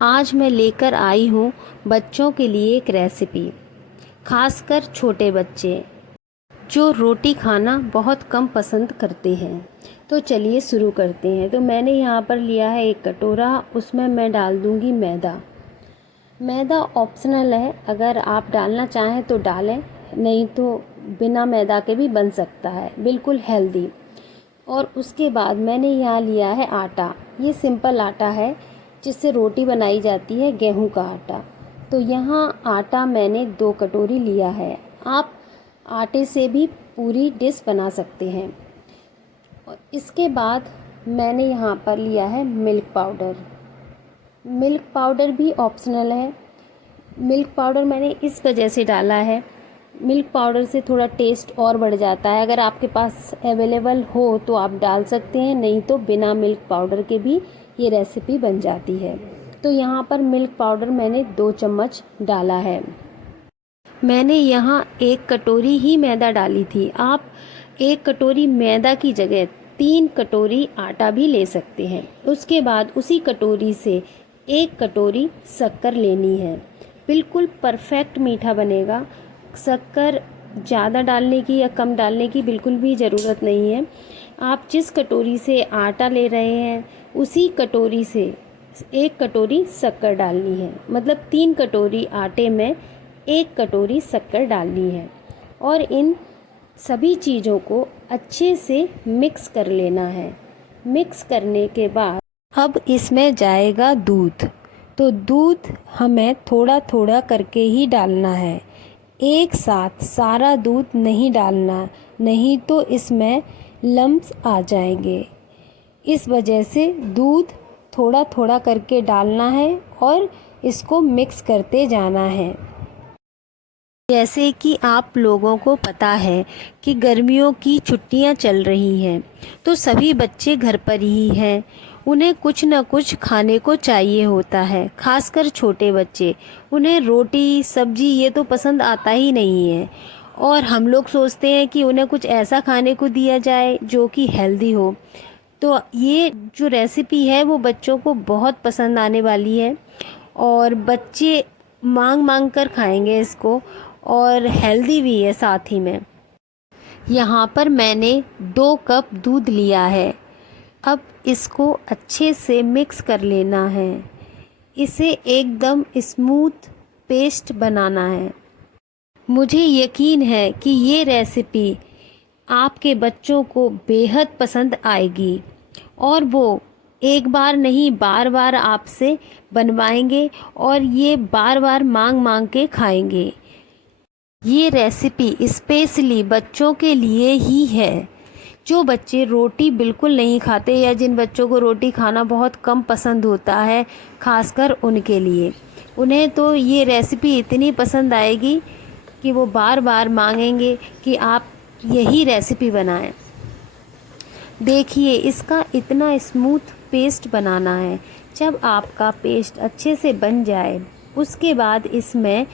आज मैं लेकर आई हूँ बच्चों के लिए एक रेसिपी। खासकर छोटे बच्चे जो रोटी खाना बहुत कम पसंद करते हैं। तो चलिए शुरू करते हैं। तो मैंने यहाँ पर लिया है एक कटोरा, उसमें मैं डाल दूँगी मैदा। मैदा ऑप्शनल है, अगर आप डालना चाहें तो डालें, नहीं तो बिना मैदा के भी बन सकता है, बिल्कुल हेल्दी। और उसके बाद मैंने यहाँ लिया है आटा। ये सिंपल आटा है जिससे रोटी बनाई जाती है, गेहूं का आटा। तो यहाँ आटा मैंने 2 कटोरी लिया है। आप आटे से भी पूरी डिश बना सकते हैं। और इसके बाद मैंने यहाँ पर लिया है मिल्क पाउडर। मिल्क पाउडर भी ऑप्शनल है। मिल्क पाउडर मैंने इस वजह से डाला है, मिल्क पाउडर से थोड़ा टेस्ट और बढ़ जाता है। अगर आपके पास अवेलेबल हो तो आप डाल सकते हैं, नहीं तो बिना मिल्क पाउडर के भी ये रेसिपी बन जाती है। तो यहाँ पर मिल्क पाउडर मैंने 2 चम्मच डाला है। मैंने यहाँ 1 कटोरी ही मैदा डाली थी। आप 1 कटोरी मैदा की जगह 3 कटोरी आटा भी ले सकते हैं। उसके बाद उसी कटोरी से 1 कटोरी शक्कर लेनी है। बिल्कुल परफेक्ट मीठा बनेगा। शक्कर ज़्यादा डालने की या कम डालने की बिल्कुल भी ज़रूरत नहीं है। आप जिस कटोरी से आटा ले रहे हैं उसी कटोरी से 1 कटोरी शक्कर डालनी है। मतलब 3 कटोरी आटे में 1 कटोरी शक्कर डालनी है। और इन सभी चीज़ों को अच्छे से मिक्स कर लेना है। मिक्स करने के बाद अब इसमें जाएगा दूध। तो दूध हमें थोड़ा थोड़ा करके ही डालना है, एक साथ सारा दूध नहीं डालना, नहीं तो इसमें लम्प्स आ जाएंगे। इस वजह से दूध थोड़ा थोड़ा करके डालना है और इसको मिक्स करते जाना है। जैसे कि आप लोगों को पता है कि गर्मियों की छुट्टियां चल रही हैं, तो सभी बच्चे घर पर ही हैं। उन्हें कुछ न कुछ खाने को चाहिए होता है, खासकर छोटे बच्चे। उन्हें रोटी सब्जी ये तो पसंद आता ही नहीं है। और हम लोग सोचते हैं कि उन्हें कुछ ऐसा खाने को दिया जाए जो कि हेल्दी हो। तो ये जो रेसिपी है वो बच्चों को बहुत पसंद आने वाली है और बच्चे मांग मांग कर खाएंगे इसको, और हेल्दी भी है साथ ही में। यहाँ पर मैंने 2 कप दूध लिया है। अब इसको अच्छे से मिक्स कर लेना है। इसे एकदम स्मूथ पेस्ट बनाना है। मुझे यकीन है कि ये रेसिपी आपके बच्चों को बेहद पसंद आएगी और वो एक बार नहीं बार बार आपसे बनवाएंगे और ये बार बार मांग मांग के खाएंगे। ये रेसिपी स्पेशली बच्चों के लिए ही है, जो बच्चे रोटी बिल्कुल नहीं खाते या जिन बच्चों को रोटी खाना बहुत कम पसंद होता है, खासकर उनके लिए। उन्हें तो ये रेसिपी इतनी पसंद आएगी कि वो बार बार मांगेंगे कि आप यही रेसिपी बनाएं। देखिए, इसका इतना स्मूथ पेस्ट बनाना है। जब आपका पेस्ट अच्छे से बन जाए उसके बाद इसमें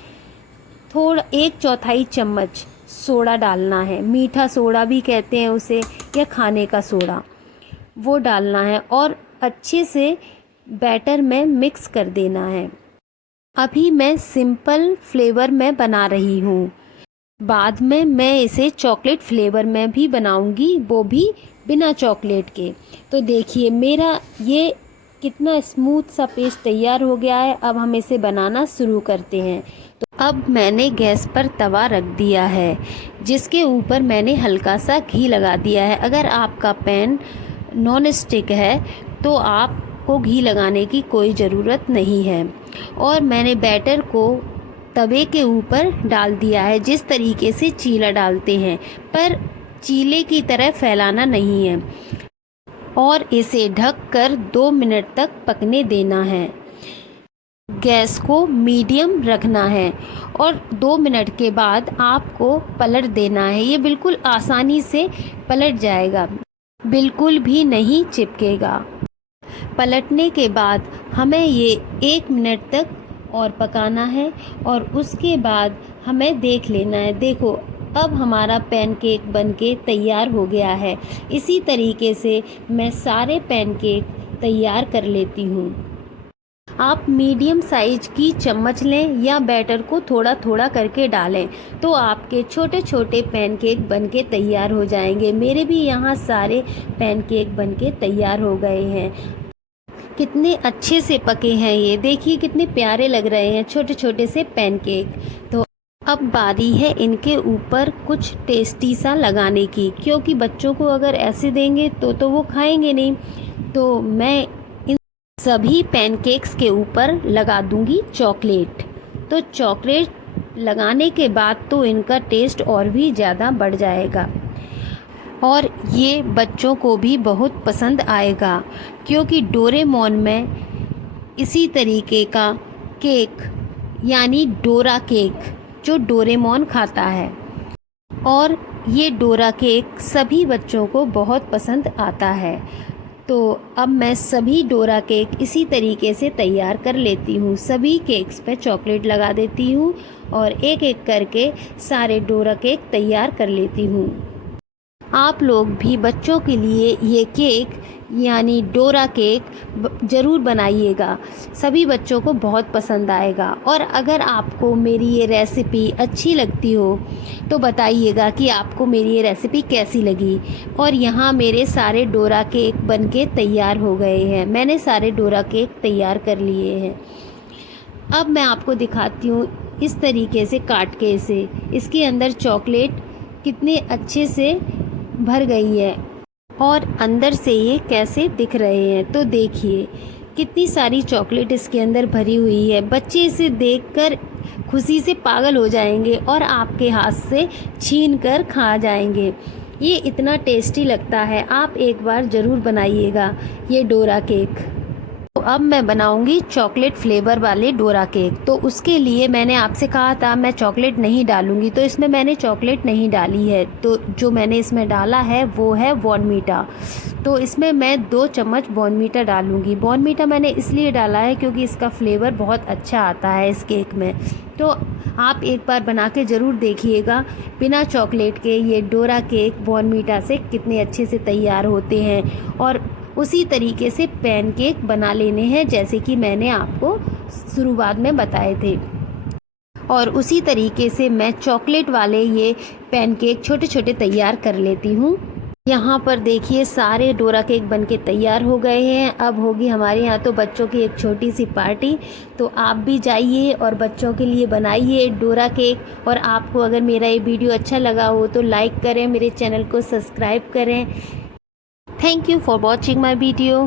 थोड़ा 1/4 चम्मच सोडा डालना है। मीठा सोडा भी कहते हैं उसे, या खाने का सोडा, वो डालना है और अच्छे से बैटर में मिक्स कर देना है। अभी मैं सिंपल फ्लेवर में बना रही हूँ, बाद में मैं इसे चॉकलेट फ्लेवर में भी बनाऊंगी, वो भी बिना चॉकलेट के। तो देखिए मेरा ये कितना स्मूथ सा पेस्ट तैयार हो गया है। अब हम इसे बनाना शुरू करते हैं। तो अब मैंने गैस पर तवा रख दिया है, जिसके ऊपर मैंने हल्का सा घी लगा दिया है। अगर आपका पैन नॉन स्टिक है तो आपको घी लगाने की कोई ज़रूरत नहीं है। और मैंने बैटर को तवे के ऊपर डाल दिया है, जिस तरीके से चीला डालते हैं, पर चीले की तरह फैलाना नहीं है। और इसे ढककर 2 मिनट तक पकने देना है। गैस को मीडियम रखना है और 2 मिनट के बाद आपको पलट देना है। ये बिल्कुल आसानी से पलट जाएगा, बिल्कुल भी नहीं चिपकेगा। पलटने के बाद हमें ये 1 मिनट तक और पकाना है और उसके बाद हमें देख लेना है। देखो, अब हमारा पैनकेक बनके तैयार हो गया है। इसी तरीके से मैं सारे पैनकेक तैयार कर लेती हूँ। आप मीडियम साइज की चम्मच लें या बैटर को थोड़ा थोड़ा करके डालें तो आपके छोटे छोटे पैनकेक बनके तैयार हो जाएंगे। मेरे भी यहाँ सारे पैनकेक बनके तैयार हो गए हैं। कितने अच्छे से पके हैं ये, देखिए कितने प्यारे लग रहे हैं छोटे छोटे से पैनकेक। तो अब बारी है इनके ऊपर कुछ टेस्टी सा लगाने की, क्योंकि बच्चों को अगर ऐसे देंगे तो वो खाएंगे नहीं। तो मैं सभी पैनकेक्स के ऊपर लगा दूंगी चॉकलेट। तो चॉकलेट लगाने के बाद तो इनका टेस्ट और भी ज़्यादा बढ़ जाएगा और ये बच्चों को भी बहुत पसंद आएगा, क्योंकि डोरेमोन में इसी तरीके का केक यानी डोरा केक जो डोरेमोन खाता है, और ये डोरा केक सभी बच्चों को बहुत पसंद आता है। तो अब मैं सभी डोरा केक इसी तरीके से तैयार कर लेती हूँ। सभी केक्स पे चॉकलेट लगा देती हूँ और एक एक करके सारे डोरा केक तैयार कर लेती हूँ। आप लोग भी बच्चों के लिए ये केक यानी डोरा केक ज़रूर बनाइएगा, सभी बच्चों को बहुत पसंद आएगा। और अगर आपको मेरी ये रेसिपी अच्छी लगती हो तो बताइएगा कि आपको मेरी ये रेसिपी कैसी लगी। और यहाँ मेरे सारे डोरा केक बनके तैयार हो गए हैं, मैंने सारे डोरा केक तैयार कर लिए हैं। अब मैं आपको दिखाती हूँ इस तरीके से काट के इसे, इसके अंदर चॉकलेट कितने अच्छे से भर गई है और अंदर से ये कैसे दिख रहे हैं। तो देखिए कितनी सारी चॉकलेट इसके अंदर भरी हुई है। बच्चे इसे देखकर खुशी से पागल हो जाएंगे और आपके हाथ से छीन कर खा जाएंगे। ये इतना टेस्टी लगता है, आप एक बार ज़रूर बनाइएगा ये डोरा केक। तो अब मैं बनाऊंगी चॉकलेट फ्लेवर वाले डोरा केक। तो उसके लिए मैंने आपसे कहा था मैं चॉकलेट नहीं डालूंगी, तो इसमें मैंने चॉकलेट नहीं डाली है। तो जो मैंने इसमें डाला है वो है बॉर्नवीटा। तो इसमें मैं 2 चम्मच बॉर्नवीटा डालूंगी। बॉर्नवीटा मैंने इसलिए डाला है क्योंकि इसका फ्लेवर बहुत अच्छा आता है इस केक में। तो आप एक बार बना के ज़रूर देखिएगा, बिना चॉकलेट के ये डोरा केक बॉर्नवीटा से कितने अच्छे से तैयार होते हैं। और उसी तरीके से पैनकेक बना लेने हैं जैसे कि मैंने आपको शुरुआत में बताए थे। और उसी तरीके से मैं चॉकलेट वाले ये पैनकेक छोटे छोटे तैयार कर लेती हूँ। यहाँ पर देखिए सारे डोरा केक बनके तैयार हो गए हैं। अब होगी हमारे यहाँ तो बच्चों की एक छोटी सी पार्टी। तो आप भी जाइए और बच्चों के लिए बनाइए डोरा केक। और आपको अगर मेरा ये वीडियो अच्छा लगा हो तो लाइक करें, मेरे चैनल को सब्सक्राइब करें। Thank you for watching my video.